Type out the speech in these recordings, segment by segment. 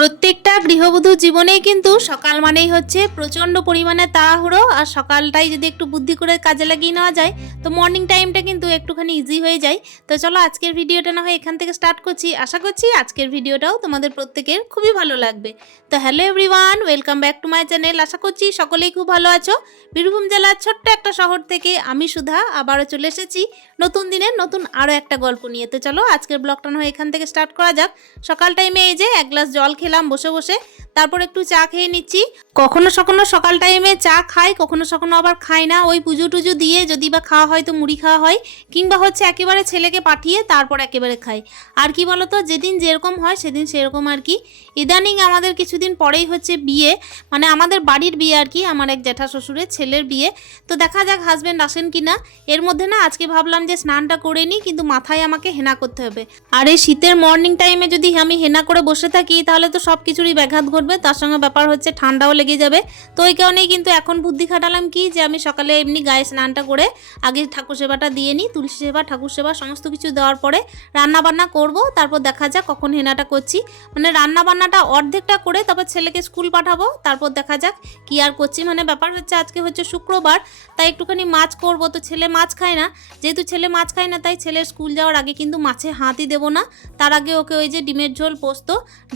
প্রত্যেকটা গৃহবধূ জীবনেই কিন্তু সকাল মানেই হচ্ছে প্রচণ্ড পরিমাণে তাড়াহুড়ো, আর সকালটাই যদি একটু বুদ্ধি করে কাজে লাগিয়ে নেওয়া যায়, তো মর্নিং টাইমটা কিন্তু একটুখানি ইজি হয়ে যায়। তো চলো আজকের ভিডিওটা না হয় এখান থেকে স্টার্ট করছি। আশা করছি আজকের ভিডিওটাও তোমাদের প্রত্যেকের খুবই ভালো লাগবে। তো hello everyone welcome back to my channel আশা করছি সকলেই খুব ভালো আছো। বীরভূম জেলার ছোট্ট একটা শহর থেকে আমি সুধা, আবারও চলে এসেছি নতুন দিনের নতুন আরও একটা গল্প নিয়ে। তো চলো আজকের ব্লগটা না হয় এখান থেকে স্টার্ট করা যাক। সকাল টাইমে এই যে এক গ্লাস জল খেলাম বসে বসে। তারপর একটু চা খেয়ে নিচ্ছি। কখনো সখনো সকাল টাইমে চা খাই, কখনো সখনো আবার খাই না। ওই পুজো টুজো দিয়ে যদি বা খাওয়া হয় তো মুড়ি খাওয়া হয়, কিংবা হচ্ছে একেবারে ছেলেকে পাঠিয়ে তারপর একেবারে খাই। আর কি বলতো, যেদিন যেরকম হয় সেদিন সেরকম আর কি। ইদানিং আমাদের কিছুদিন পরেই হচ্ছে বিয়ে মানে আমাদের বাড়ির বিয়ে আর কি, আমার এক জ্যাঠা শ্বশুরের ছেলের বিয়ে। তো দেখা যাক হাজব্যান্ড আসেন কি না এর মধ্যে না আজকে ভাবলাম যে স্নানটা করে নিই, কিন্তু মাথায় আমাকে হেনা করতে হবে। আর এই শীতের মর্নিং টাইমে যদি আমি হেনা করে বসে থাকি, তাহলে তো সব কিছুরই ব্যাঘাত ঘটবে। তার সঙ্গে ব্যাপার হচ্ছে ঠান্ডাও লেগে যাবে। তো ওই কারণেই কিন্তু এখন বুদ্ধি খাটালাম কি যে আমি সকালে এমনি গায়ে স্নানটা করে আগে ঠাকুর সেবাটা দিয়ে নিই, তুলসী সেবা, ঠাকুর সেবা সমস্ত কিছু দেওয়ার পরে রান্না বান্না করব, তারপর দেখা যাক কখন হেনাটা করছি। মানে রান্না বান্নাটা অর্ধেকটা করে তারপর ছেলেকে স্কুল পাঠাবো, তারপর দেখা যাক কি আর করছি। মানে ব্যাপার হচ্ছে আজকে হচ্ছে শুক্রবার, তাই একটুখানি মাছ করব। তো ছেলে মাছ খায় না, যেহেতু ছেলে মাছ খায় না, তাই ছেলের স্কুল যাওয়ার আগে কিন্তু মাছে হাতই দেবো না। তার আগে ওকে ওই যে ডিমের ঝোল, পোস্ত,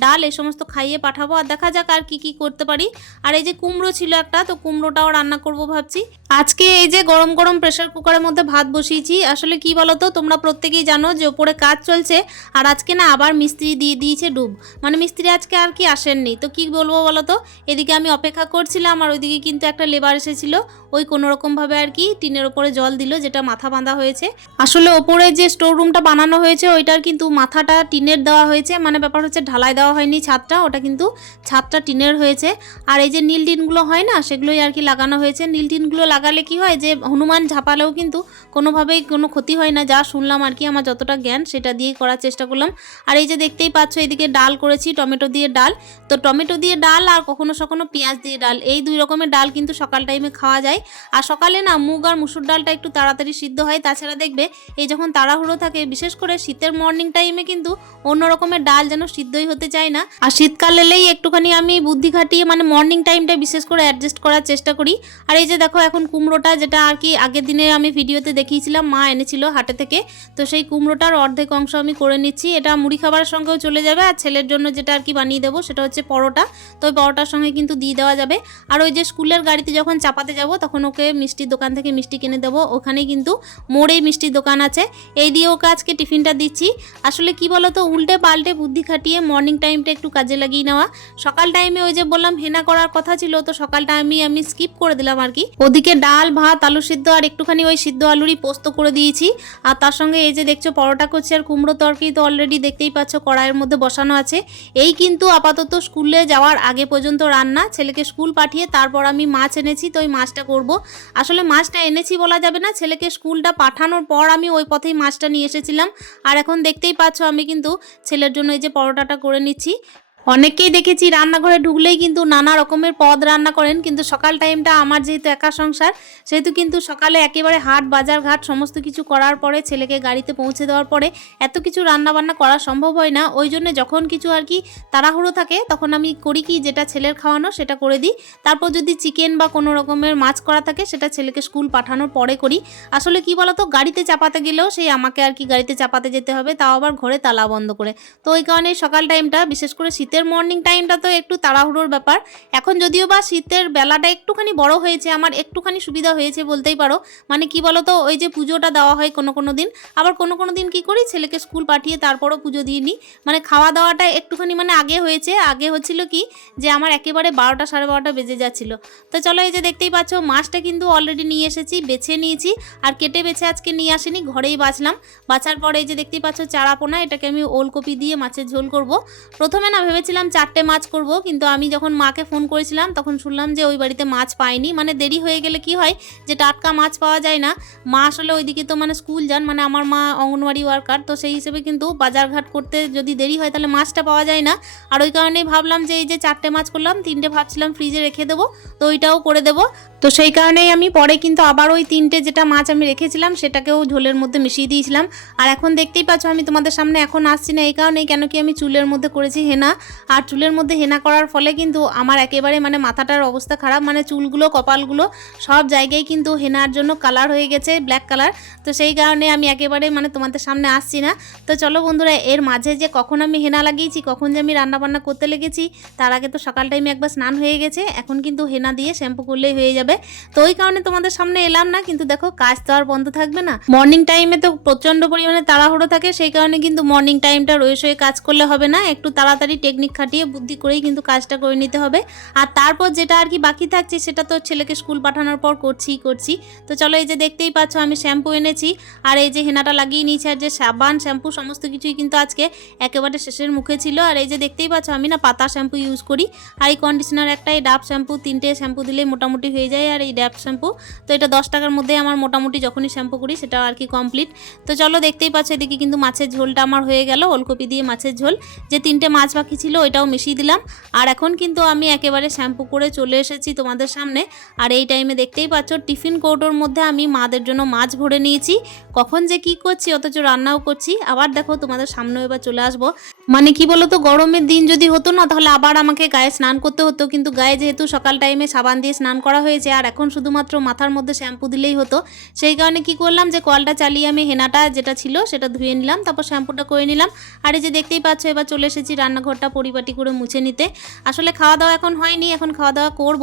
ডাল, এই সমস্ত খাইয়ে পাঠাবো আর দেখা যাক আর কি কি করতে পারি। আর এই যে কুমড়ো ছিল একটা, তো কুমড়োটাও রান্না করব ভাবছি। আজকে এই যে গরম গরম প্রেশার কুকারের মধ্যে ভাত বসিয়েছি। আসলে কি বলতো, তোমরা প্রত্যেকেই জানো যে ওপরে কাজ চলছে, আর আজকে না আবার মিস্ত্রি দিয়ে দিয়েছে ডুব। মানে মিস্ত্রি আজকে আর কি আসেননি। তো কি বলব বলো তো এদিকে আমি অপেক্ষা করছিলাম আর ওইদিকে কিন্তু একটা লেবার এসেছিল। ওই কোনো রকমভাবে আর কি টিনের ওপরে জল দিল, যেটা মাথা বাঁধা হয়েছে। আসলে ওপরে যে স্টোর রুমটা বানানো হয়েছে, ওইটার কিন্তু মাথাটা টিনের দেওয়া হয়েছে। মানে ব্যাপার হচ্ছে ঢালাই দেওয়া হয়নি ছাদটা, ওটা কিন্তু ছাদটা টিনের হয়েছে। আর এই যে নীল টিনগুলো হয় না, সেগুলোই আর কি লাগানো হয়েছে। নীল টিনগুলো লাগালে কি হয় যে, হনুমান ঝাঁপালেও কিন্তু কোনোভাবেই কোনো ক্ষতি হয় না। যা শুনলাম আর কি, আমার যতটা জ্ঞান, সেটা দিয়েই করার চেষ্টা করলাম। আর এই যে দেখতেই পাচ্ছ, এদিকে ডাল করেছি, টমেটো দিয়ে ডাল। তো টমেটো দিয়ে ডাল আর কখনো সখনো পেঁয়াজ দিয়ে ডাল। এই দুই রকমের ডাল কিন্তু সকাল টাইমে খাওয়া যায়। আর সকালে না মুগ আর মুসুর ডালটা একটু তাড়াতাড়ি সিদ্ধ হয়, তাছাড়া দেখবে এই যখন তাড়াহুড়ো থাকে, বিশেষ করে শীতের মর্নিং টাইমে কিন্তু অন্য রকমের ডাল যেন সিদ্ধই হতে চায় না। আর শীতকাল এলেই একটুখানি আমি বুদ্ধি খাটিয়ে মানে মর্নিং টাইমটা বিশেষ করে অ্যাডজাস্ট করার চেষ্টা করি। আর এই যে দেখো এখন কুমড়োটা যেটা আর কি আগের দিনে আমি ভিডিওতে দেখিয়েছিলাম, মা এনেছিল হাটে থেকে। তো সেই কুমড়োটার অর্ধেক অংশ আমি করে নিচ্ছি। এটা মুড়ি খাবারের সঙ্গেও চলে যাবে আর ছেলের জন্য যেটা আর কি বানিয়ে দেবো সেটা হচ্ছে পরোটা। তো ওই পরোটার সঙ্গে কিন্তু দিয়ে দেওয়া যাবে। আর ওই যে স্কুলের গাড়িতে যখন চাপাতে যাব, তখন ওকে মিষ্টির দোকান থেকে মিষ্টি কিনে দেবো ওখানে কিন্তু মোড়েই মিষ্টির দোকান আছে। এই দিয়ে ওকে আজকে টিফিনটা দিচ্ছি। আসলে কি বলতো, উল্টে পাল্টে বুদ্ধি খাটিয়ে মর্নিং টাইমটা একটু কাজে লাগিয়ে নেওয়া। সকাল টাইমে ওই যে বললাম, হেনা করার কথা ছিল, তো সকালটা আমি আমি স্কিপ করে দিলাম আর কি। ওদিকে ডাল, ভাত, আলু সিদ্ধ আর একটুখানি ওই সিদ্ধ আলুরই পোস্ত করে দিয়েছি। আর তার সঙ্গে এই যে দেখছ, পরোটা করছি আর কুমড়ো তরকারি তো অলরেডি দেখতেই পাচ্ছ, কড়াইয়ের মধ্যে বসানো আছে। এই কিন্তু আপাতত স্কুলে যাওয়ার আগে পর্যন্ত রান্না। ছেলেকে স্কুল পাঠিয়ে তারপর আমি মাছ এনেছি, তো ওই মাছটা করব। আসলে মাছটা এনেছি বলা যাবে না। ছেলেকে স্কুলটা পাঠানোর পর আমি ওই পথেই মাছটা নিয়ে এসেছিলাম। আর এখন দেখতেই পাচ্ছ আমি কিন্তু ছেলের জন্য এই যে পরোটাটা করে নিচ্ছি। অনেকেই দেখেছি রান্নাঘরে ঢুকলেই কিন্তু নানা রকমের পদ রান্না করেন, কিন্তু সকাল টাইমটা আমার যেহেতু একা সংসার, সেহেতু কিন্তু সকালে একেবারে হাট, বাজার ঘাট সমস্ত কিছু করার পরে, ছেলেকে গাড়িতে পৌঁছে দেওয়ার পরে এত কিছু রান্না বান্না করা সম্ভব হয় না। ওই জন্য যখন কিছু আর কি তাড়াহুড়ো থাকে, তখন আমি করি কি যেটা ছেলের খাওয়ানো সেটা করে দিই। তারপর যদি চিকেন বা কোনো রকমের মাছ করা থাকে, সেটা ছেলেকে স্কুল পাঠানোর পরে করি। আসলে কি বলতো, গাড়িতে চাপাতে গেলেও সেই আমাকে আর কি গাড়িতে চাপাতে যেতে হবে, তাও আবার ঘরে তালা বন্ধ করে। তো ওই কারণে সকাল টাইমটা বিশেষ করে শীতের মর্নিং টাইমটা তো একটু তাড়াহুড়োর ব্যাপার। এখন যদিও বা শীতের বেলাটা একটুখানি বড় হয়েছে, আমার একটুখানি সুবিধা হয়েছে বলতেই পারো। মানে কি বলতো, ওই যে পুজোটা দেওয়া হয় কোনো কোনো দিন, আবার কোনো কোনো দিন কি করি, ছেলেকে স্কুল পাঠিয়ে তারপরও পুজো দিয়ে নিই। মানে খাওয়া দাওয়াটা একটুখানি মানে আগে হয়েছে, আগে হচ্ছিল কি যে আমার একেবারে বারোটা সাড়ে বারোটা বেজে যাচ্ছিল। তো চলো এই যে দেখতেই পাচ্ছ, মাছটা কিন্তু অলরেডি নিয়ে এসেছি, বেছে নিয়েছি, আর কেটে বেছে আজকে নিয়ে আসিনি, ঘরেই বাছলাম। বাছার পরে এই যে দেখতেই পাচ্ছ চারাপোনা এটাকে আমি ওলকপি দিয়ে মাছের ঝোল করব। প্রথমে না ভেবেছিলাম চারটে মাছ করব, কিন্তু আমি যখন মাকে ফোন করেছিলাম তখন শুনলাম যে ওই বাড়িতে মাছ পাইনি মানে দেরি হয়ে গেলে কি হয় যে টাটকা মাছ পাওয়া যায় না। মা আসলে ওইদিকে তো মানে স্কুল যান মানে আমার মা অঙ্গনওয়াড়ি ওয়ার্কার, তো সেই হিসেবে কিন্তু বাজারঘাট করতে যদি দেরি হয় তাহলে মাছটা পাওয়া যায় না। আর ওই কারণেই ভাবলাম যে এই যে চারটে মাছ করলাম, তিনটে ভাবছিলাম ফ্রিজে রেখে দেবো, তো ওইটাও করে দেবো। তো সেই কারণেই আমি পরে কিন্তু আবার ওই তিনটে যেটা মাছ আমি রেখেছিলাম, সেটাকেও ঝোলের মধ্যে মিশিয়ে দিয়েছিলাম। আর এখন দেখতেই পাচ্ছ আমি তোমাদের সামনে এখন আসছি না, এই কারণেই কেন কি আমি চুলের মধ্যে করেছি হেনা। আর চুলের মধ্যে হেনা করার ফলে কিন্তু আমার একেবারে মানে মাথাটার অবস্থা খারাপ মানে চুলগুলো, কপালগুলো সব জায়গায় কিন্তু হেনার জন্য কালার হয়ে গেছে ব্ল্যাক কালার তো সেই কারণে আমি একেবারে মানে তোমাদের সামনে আসছি না। তো চলো বন্ধুরা, এর মাঝে যে কখন আমি হেনা লাগিয়েছি, কখন যে আমি রান্না বান্না করতে লেগেছি, তার আগে তো সকাল টাইমে একবার স্নান হয়ে গেছে, এখন কিন্তু হেনা দিয়ে শ্যাম্পু করলেই হয়ে যাবে। তো ওই কারণে তোমাদের সামনে এলাম না, কিন্তু দেখো কাজ তো আর বন্ধ থাকবে না। মর্নিং টাইমে তো প্রচণ্ড পরিমাণে তাড়াহুড়ো থাকে, সেই কারণে কিন্তু মর্নিং টাইমটা রয়ে শয়ে কাজ করলে হবে না। একটু তাড়াতাড়ি টেকনিক খাটিয়ে বুদ্ধি করেই কিন্তু কাজটা করে নিতে হবে। আর তারপর যেটা আর কি বাকি থাকছে, সেটা তো ছেলেকে স্কুল পাঠানোর পর করছি করছি তো চলো এই যে দেখতেই পাচ্ছ, আমি শ্যাম্পু এনেছি। আর এই যে হেনাটা লাগিয়ে নিয়েছি, আর যে সাবান শ্যাম্পু সমস্ত কিছুই কিন্তু আজকে একেবারে শেষের মুখে ছিল। আর এই যে দেখতেই পাচ্ছ, আমি না পাতা শ্যাম্পু ইউজ করি। আর এই কন্ডিশনার একটাই, ডাব শ্যাম্পু তিনটে শ্যাম্পু দিলেই মোটামুটি হয়ে যায়। আর এই ড্যাপ শ্যাম্পু তো এটা দশ টাকার মধ্যে আমার মোটামুটি যখনই শ্যাম্পু করি, সেটা আর কি কমপ্লিট তো চলো দেখতেই পাচ্ছ এদিকে কিন্তু মাছের ঝোলটা আমার হয়ে গেল, ওলকপি দিয়ে মাছের ঝোল। যে তিনটে মাছ বাকি ছিল, ওইটাও মিশিয়ে দিলাম। আর এখন কিন্তু আমি একেবারে শ্যাম্পু করে চলে এসেছি তোমাদের সামনে। আর এই টাইমে দেখতেই পাচ্ছ, টিফিন কৌটোর মধ্যে আমি মাদের জন্য মাছ ভরে নিয়েছি। কখন যে কি করছি, অথচ রান্নাও করছি। আবার দেখো তোমাদের সামনে এবার চলে আসব। মানে কি বলতো, গরমের দিন যদি হতো না, তাহলে আবার আমাকে গায়ে স্নান করতে হতো। কিন্তু গায়ে যেহেতু সকাল টাইমে সাবান দিয়ে স্নান করা হয়েছে আর এখন শুধুমাত্র মাথার মধ্যে শ্যাম্পু দিলেই হতো। সেই কারণে কি করলাম যে কলটা চালিয়ে আমি হেনাটা যেটা ছিল সেটা ধুয়ে নিলাম, তারপর শ্যাম্পুটা করে নিলাম। আর এই যে দেখতেই পাচ্ছ, এবার চলে এসেছি রান্নাঘরটা পরিপাটি করে মুছে নিতে। আসলে খাওয়া দাওয়া এখন হয়নি, এখন খাওয়া দাওয়া করব।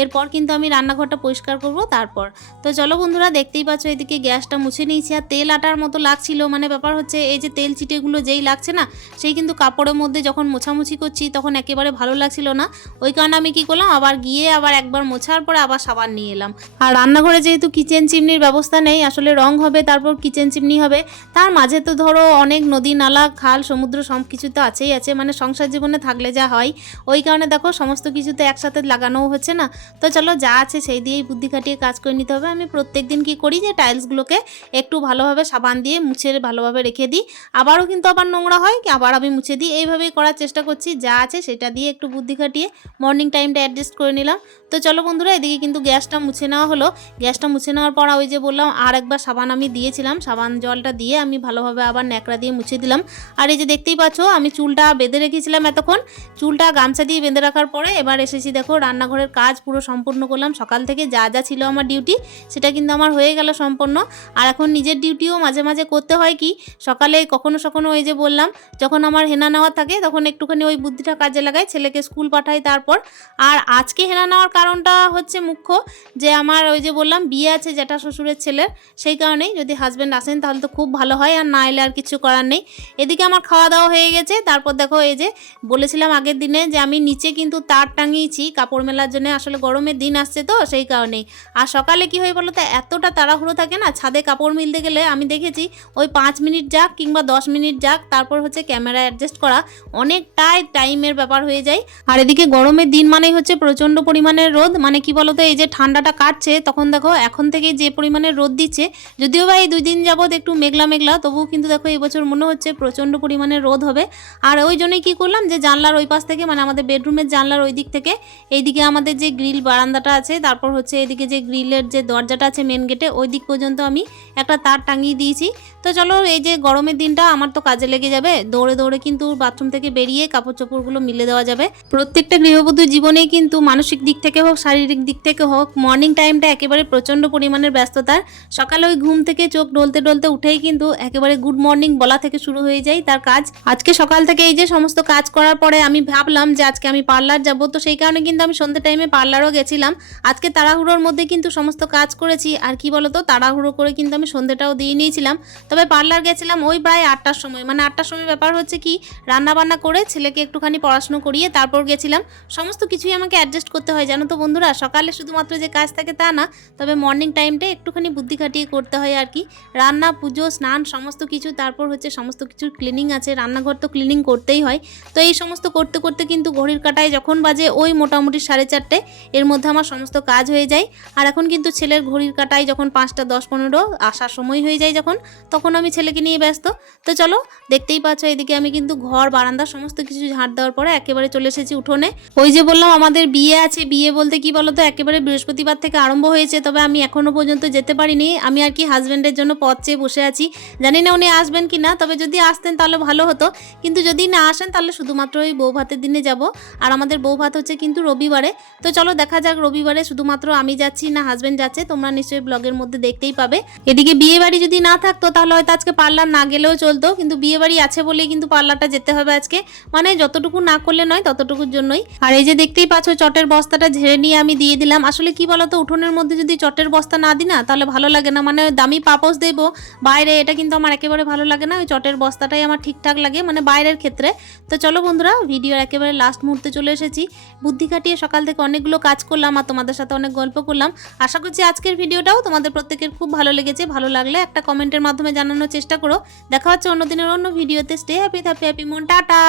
এরপর কিন্তু আমি রান্নাঘরটা পরিষ্কার করব তারপর। তো চলো বন্ধুরা, দেখতেই পাচ্ছ এদিকে গ্যাসটা মুছে নিয়েছি আর তেল আটার মতো লাগছিল। মানে ব্যাপার হচ্ছে এই যে তেল চিটেগুলো যেই লাগছে না, সেই কিন্তু কাপড়ের মধ্যে যখন মোছামুছি করছি তখন একেবারে ভালো লাগছিল না। ওই কারণে আমি কি করলাম, আবার গিয়ে আবার একবার মোছার পরে আবার সাবান নিয়ে এলাম। আর রান্নাঘরে যেহেতু কিচেন চিমনির ব্যবস্থা নেই, আসলে রং হবে, তারপর কিচেন চিমনি হবে। তার মাঝে তো ধরো অনেক নদী, নালা, খাল, সমুদ্র সব কিছু তো আছেই আছে মানে সংসার জীবনে থাকলে যা হয়। ওই কারণে দেখো সমস্ত কিছুতে একসাথে লাগানোও হচ্ছে না। তো চলো যা আছে সেই দিয়েই বুদ্ধি খাটিয়ে কাজ করে নিতে হবে। আমি প্রত্যেক দিন কী করি যে টাইলসগুলোকে একটু ভালোভাবে সাবান দিয়ে মুছে ভালোভাবে রেখে দিই। আবারও কিন্তু আবার নোংরা হয়, আবার আমি মুছে দিই। এইভাবেই করার চেষ্টা করছি। যা আছে সেটা দিয়ে একটু বুদ্ধি খাটিয়ে মর্নিং টাইমটা অ্যাডজাস্ট করে নিলাম। তো চলো বন্ধুরা, এদিকে কিন্তু গ্যাসটা মুছে নেওয়া হলো। গ্যাসটা মুছে নেওয়ার পর ওই যে বললাম, আর একবার সাবান আমি দিয়েছিলাম। সাবান জলটা দিয়ে আমি ভালোভাবে আবার ন্যাকড়া দিয়ে মুছে দিলাম। আর এই যে দেখতেই পাচ্ছ, আমি চুলটা বেঁধে রেখেছিলাম এতক্ষণ। চুলটা গামছা দিয়ে বেঁধে রাখার পরে এবার এসেছি, দেখো, রান্নাঘরের কাজ পুরো সম্পূর্ণ করলাম। সকাল থেকে যা যা ছিল আমার ডিউটি, সেটা কিন্তু আমার হয়ে গেল সম্পূর্ণ। আর এখন নিজের ডিউটিও মাঝে মাঝে করতে হয় কি, সকালে কখনো সখনো ওই যে বললাম, যখন আমার হেনা নেওয়া থাকে, তখন একটুখানি ওই বুদ্ধিটা কাজে লাগাই, ছেলেকে স্কুল পাঠাই তারপর। আর আজকে হেনা নেওয়ার কারণটা হচ্ছে মুখ্য যে আমার ওই যে বললাম বিয়ে আছে যেটা শ্বশুরের ছেলের, সেই কারণেই যদি হাজব্যান্ড আসেন তাহলে তো খুব ভালো হয় আর না এলে আর কিছু করার নেই। এদিকে আমার খাওয়া দাওয়া হয়ে গেছে, তারপর দেখো এই যে বলেছিলাম আগের দিনে যে আমি নিচে কিন্তু তার টাঙিয়েছি, কাপড় মেলার জন্য আসলে গরমের দিন আসছে তো সেই কারণেই। আর সকালে কি হয় বলো তো এতটা তাড়াহুড়ো থাকে না, ছাদে কাপড় মিলতে গেলে আমি দেখেছি ওই পাঁচ মিনিট যাক কিংবা দশ মিনিট যাক, তারপর হচ্ছে ক্যামেরা অ্যাডজাস্ট করা অনেকটাই টাইমের ব্যাপার হয়ে যায়। আর এদিকে গরমের দিন মানেই হচ্ছে প্রচণ্ড পরিমাণের রোদ মানে কি বলতো এই যে ঠান্ডাটা কাটছে, তখন দেখো এখন থেকে যে পরিমাণে রোদ দিচ্ছে, যদিও বা এই দুই দিন যাবৎ একটু মেঘলা মেঘলা, তবুও কিন্তু দেখো এবছর মনে হচ্ছে প্রচণ্ড পরিমাণে রোদ হবে। আর ওই জন্যই কী করলাম যে জানলার ওই পাশ থেকে মানে আমাদের বেডরুমের জানলার ওই দিক থেকে, এইদিকে আমাদের যে গ্রিল বারান্দাটা আছে, তারপর হচ্ছে এদিকে যে গ্রিলের যে দরজাটা আছে মেন গেটে ওই দিক পর্যন্ত আমি একটা তার টাঙিয়ে দিয়েছি। তো চলো এই যে গরমের দিনটা, আমার তো কাজে লেগে যাবে। দৌড়ে দৌড়ে কিন্তু বাথরুম থেকে বেরিয়ে কাপড় চোপড়গুলো মিলে দেওয়া যাবে। প্রত্যেকটা গৃহবধূ জীবনেই কিন্তু মানসিক দিক থেকে হোক, শারীরিক দিক থেকে হোক মর্নিং টাইমটা একেবারে প্রচণ্ড পরিমাণের ব্যস্ততার। সকালে ওই ঘুম থেকে চোখ ডলতে ডলতে উঠেই কিন্তু একেবারে গুড মর্নিং বলা থেকে শুরু হয়ে যায় তার কাজ। আজকে সকাল থেকে এই যে সমস্ত কাজ করার পরে আমি ভাবলাম যে আজকে আমি পার্লার যাব, তো সেই কারণে কিন্তু আমি সন্ধ্যে টাইমে পার্লারও গেছিলাম। আজকে তাড়াহুড়োর মধ্যে কিন্তু সমস্ত কাজ করেছি, আর কি বলতো, তাড়াহুড়ো করে কিন্তু আমি সন্ধ্যেটাও দিয়ে নিয়েছিলাম। তবে পার্লার গেছিলাম ওই প্রায় আটটার সময়। মানে আটটার সময় ব্যাপার হচ্ছে কি রান্না বান্না করে ছেলেকে একটুখানি পড়াশুনো করিয়ে তারপর গেছিলাম। সমস্ত কিছুই আমাকে অ্যাডজাস্ট করতে হয়, জানো তো বন্ধুরা? সকালে শুধুমাত্র যে কাজ থাকে তা না, তবে মর্নিং টাইমটা একটুখানি বুদ্ধি খাটিয়ে করতে হয় আর কি। রান্না, পুজো, স্নান, সমস্ত কিছু, তারপর হচ্ছে সমস্ত কিছুর ক্লিনিং আছে, রান্নাঘর তো ক্লিনিং করতেই হয়। তো এই সমস্ত করতে করতে কিন্তু ঘড়ির কাটায় যখন বাজে ওই মোটামুটি সাড়ে চারটে, এর মধ্যে আমার সমস্ত কাজ হয়ে যায়। আর এখন কিন্তু ছেলের ঘড়ির কাটায় যখন পাঁচটা, দশ, পনেরো আসার সময় হয়ে যায় যখন, তখন তখন আমি ছেলেকে নিয়ে ব্যস্ত। তো চলো, দেখতেই পাচ্ছ এদিকে আমি কিন্তু ঘর, বারান্দা, সমস্ত কিছু ঝাঁট দেওয়ার পরে একেবারে চলে এসেছি উঠোনে। ওই যে বললাম, আমাদের বিয়ে আছে। বিয়ে বলতে কি বলতো, একেবারে বৃহস্পতিবার থেকে আরম্ভ হয়েছে, তবে আমি এখনও পর্যন্ত যেতে পারিনি। আমি আর কি হাজব্যান্ডের জন্য পথ চেয়ে বসে আছি। জানি না উনি আসবেন কি না তবে যদি আসতেন তাহলে ভালো হতো। কিন্তু যদি না আসেন, তাহলে শুধুমাত্র ওই বউ ভাতের দিনে যাব। আর আমাদের বউ ভাত হচ্ছে কিন্তু রবিবারে। তো চলো, দেখা যাক রবিবারে শুধুমাত্র আমি যাচ্ছি না হাজব্যান্ড যাচ্ছে, তোমরা নিশ্চয়ই ব্লগের মধ্যে দেখতেই পাবে। এদিকে বিয়ে বাড়ি যদি না থাকতো, তাহলে হয়তো আজকে পার্লার না গেলেও চলতো, কিন্তু বিয়ে বাড়ি আছে বলেই কিন্তু পার্লারটা যেতে হবে আজকে। মানে যতটুকু না করলে নয়, ততটুকুর জন্যই। আর এই যে দেখতেই পাচ্ছ, চটের বস্তাটা ঝেড়ে নিয়ে আমি দিয়ে দিলাম। আসলে কি বলতো, উঠোনের মধ্যে যদি চটের বস্তা না দিই না, তাহলে ভালো লাগে না। মানে দামি পাপোস দেবো, বাইরে এটা কিন্তু আমার একেবারে ভালো লাগে না। ওই চটের বস্তাটাই আমার ঠিকঠাক লাগে মানে বাইরের ক্ষেত্রে। তো চলো বন্ধুরা, ভিডিওর একেবারে লাস্ট মুহূর্তে চলে এসেছি। বুদ্ধি খাটিয়ে সকাল থেকে অনেকগুলো কাজ করলাম আর তোমাদের সাথে অনেক গল্প করলাম। আশা করছি আজকের ভিডিওটাও তোমাদের প্রত্যেকের খুব ভালো লেগেছে। ভালো লাগলে একটা কমেন্টের মাধ্যমে জানানোর চেষ্টা করো। দেখা হচ্ছে অন্য দিনের অন্য ভিডিওতে। স্টে হ্যাপি হ্যাপি হ্যাপি মন, টাটা।